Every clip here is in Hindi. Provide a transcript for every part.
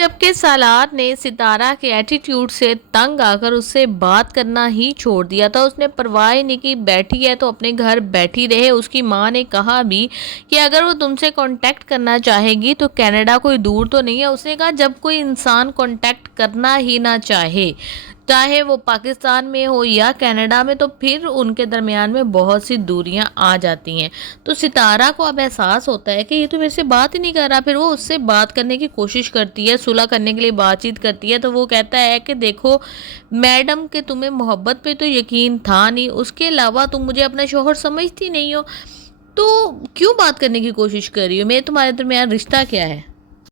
जबकि सालार ने सितारा के एटीट्यूड से तंग आकर उससे बात करना ही छोड़ दिया था। उसने परवाह ही नहीं की, बैठी है तो अपने घर बैठी रहे। उसकी माँ ने कहा भी कि अगर वो तुमसे कांटेक्ट करना चाहेगी तो कनाडा कोई दूर तो नहीं है। उसने कहा जब कोई इंसान कांटेक्ट करना ही ना चाहे, चाहे वो पाकिस्तान में हो या कनाडा में, तो फिर उनके दरमियान में बहुत सी दूरियां आ जाती हैं। तो सितारा को अब एहसास होता है कि ये तो मेरे से बात ही नहीं कर रहा। फिर वो उससे बात करने की कोशिश करती है, सुलह करने के लिए बातचीत करती है। तो वो कहता है कि देखो मैडम, कि तुम्हें मोहब्बत पे तो यकीन था नहीं, उसके अलावा तुम मुझे अपना शौहर समझती नहीं हो, तो क्यों बात करने की कोशिश कर रही हो? मैं तुम्हारे दरमियान रिश्ता क्या है?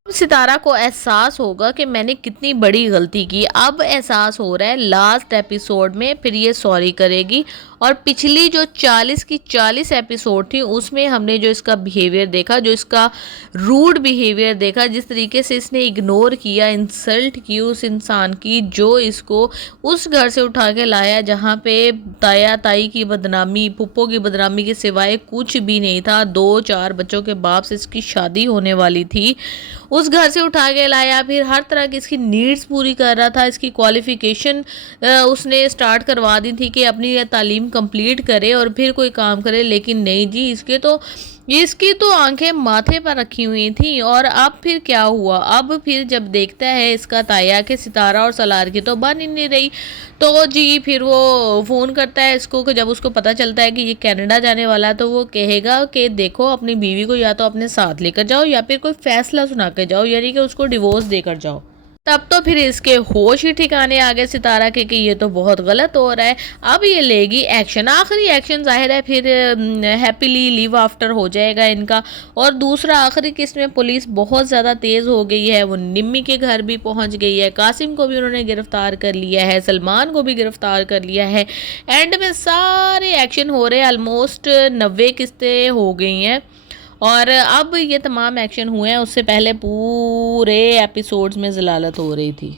सितारा को एहसास होगा कि मैंने कितनी बड़ी गलती की। अब एहसास हो रहा है, लास्ट एपिसोड में फिर ये सॉरी करेगी। और पिछली जो 40 की 40 एपिसोड थी उसमें हमने जो इसका बिहेवियर देखा, जो इसका रूड बिहेवियर देखा, जिस तरीके से इसने इग्नोर किया, इंसल्ट की उस इंसान की जो इसको उस घर से उठा के लाया जहाँ पे ताया ताई की बदनामी, पुप्पो की बदनामी के सिवाय कुछ भी नहीं था। 2-4 बच्चों के बाप से इसकी शादी होने वाली थी, उस घर से उठा के लाया। फिर हर तरह की इसकी नीड्स पूरी कर रहा था। इसकी क्वालिफ़िकेशन उसने स्टार्ट करवा दी थी कि अपनी ये तालीम कंप्लीट करे और फिर कोई काम करे। लेकिन नहीं जी, इसकी तो आंखें माथे पर रखी हुई थी। और अब फिर क्या हुआ? अब फिर जब देखता है इसका ताया कि सितारा और सलार की तो बन ही नहीं रही, तो जी फिर वो फ़ोन करता है इसको कि जब उसको पता चलता है कि ये कनाडा जाने वाला है, तो वो कहेगा कि देखो अपनी बीवी को या तो अपने साथ लेकर जाओ या फिर कोई फ़ैसला सुना कर जाओ, यानी कि उसको डिवोर्स देकर जाओ। तब तो फिर इसके होश ही ठिकाने आ गए सितारा के कि ये तो बहुत गलत हो रहा है। अब ये लेगी एक्शन, आखिरी एक्शन ज़ाहिर है फिर हैप्पीली लीव आफ्टर हो जाएगा इनका। और दूसरा आखिरी किस्त में पुलिस बहुत ज़्यादा तेज़ हो गई है, वो निम्मी के घर भी पहुंच गई है, कासिम को भी उन्होंने गिरफ्तार कर लिया है, सलमान को भी गिरफ्तार कर लिया है। एंड में सारे एक्शन हो रहे हैं, ऑलमोस्ट 90 किस्तें हो गई हैं। और अब ये तमाम एक्शन हुए हैं, उससे पहले पूरे एपिसोड्स में ज़लालत हो रही थी।